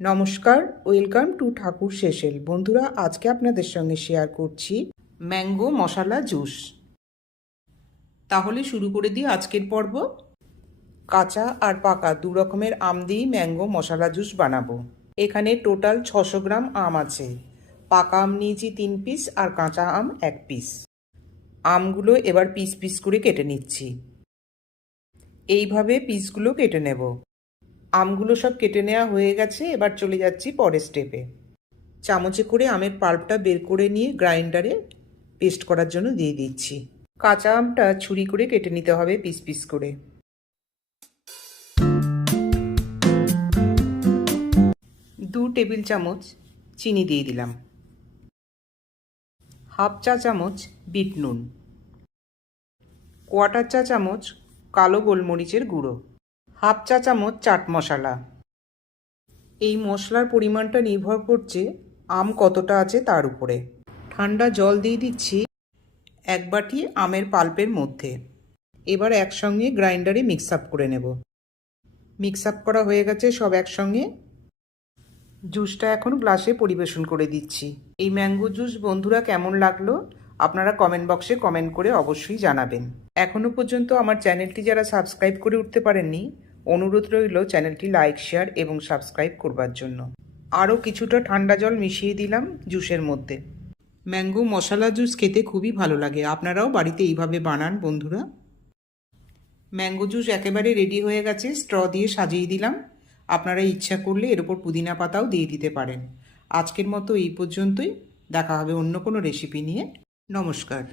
নমস্কার, welcome to ঠাকুর সেশেল। বন্ধুরা, আজকে আপনাদের সঙ্গে শেয়ার করছি ম্যাঙ্গো মশলা জুস। তাহলে শুরু করে দিই আজকের পর্ব। কাঁচা আর পাকা দু রকমের আম দিয়েই ম্যাঙ্গো মশলা জুস বানাবো। এখানে টোটাল 600 গ্রাম আম আছে। পাকা আম নিয়েছি 3 পিস আর কাঁচা আম 1 পিস। আমগুলো এবার পিস পিস করে কেটে নিচ্ছি। এইভাবে পিসগুলো কেটে নেব। আমগুলো সব কেটে নেওয়া হয়ে গেছে, এবার চলে যাচ্ছি পরের স্টেপে। চামচে করে আমের পাল্পটা বের করে নিয়ে গ্রাইন্ডারে পেস্ট করার জন্য দিয়ে দিচ্ছি। কাঁচা আমটা ছুরি করে কেটে নিতে হবে পিস পিস করে। 2 টেবিল চামচ চিনি দিয়ে দিলাম। হাফ চা চামচ বিট নুন, কোয়ার্টার চা চামচ কালো গোলমরিচের গুঁড়ো, হাফ চা চামচ চাট মশলা। এই মশলার পরিমাণটা নির্ভর করছে আম কতটা আছে তার উপরে। ঠান্ডা জল দিয়ে দিচ্ছি 1 বাটি আমের পাল্পের মধ্যে। এবার একসঙ্গে গ্রাইন্ডারে মিক্স আপ করে নেব। মিক্স আপ করা হয়ে গেছে সব একসঙ্গে। জুসটা এখন গ্লাসে পরিবেশন করে দিচ্ছি। এই ম্যাঙ্গো জুস বন্ধুরা কেমন লাগলো আপনারা কমেন্ট বক্সে কমেন্ট করে অবশ্যই জানাবেন। এখনও পর্যন্ত আমার চ্যানেলটি যারা সাবস্ক্রাইব করে উঠতে পারেননি, অনুরোধ রইল চ্যানেলটি লাইক, শেয়ার এবং সাবস্ক্রাইব করবার জন্য। আরও কিছুটা ঠান্ডা জল মিশিয়ে দিলাম জুসের মধ্যে। ম্যাঙ্গো মশলা জুস খেতে খুবই ভালো লাগে, আপনারাও বাড়িতে এইভাবে বানান বন্ধুরা। ম্যাঙ্গো জুস একেবারে রেডি হয়ে গেছে, স্ট্র দিয়ে সাজিয়ে দিলাম। আপনারা ইচ্ছা করলে এর ওপর পুদিনা পাতাও দিয়ে দিতে পারেন। আজকের মতো এই পর্যন্তই, দেখা হবে অন্য কোনো রেসিপি নিয়ে। নমস্কার।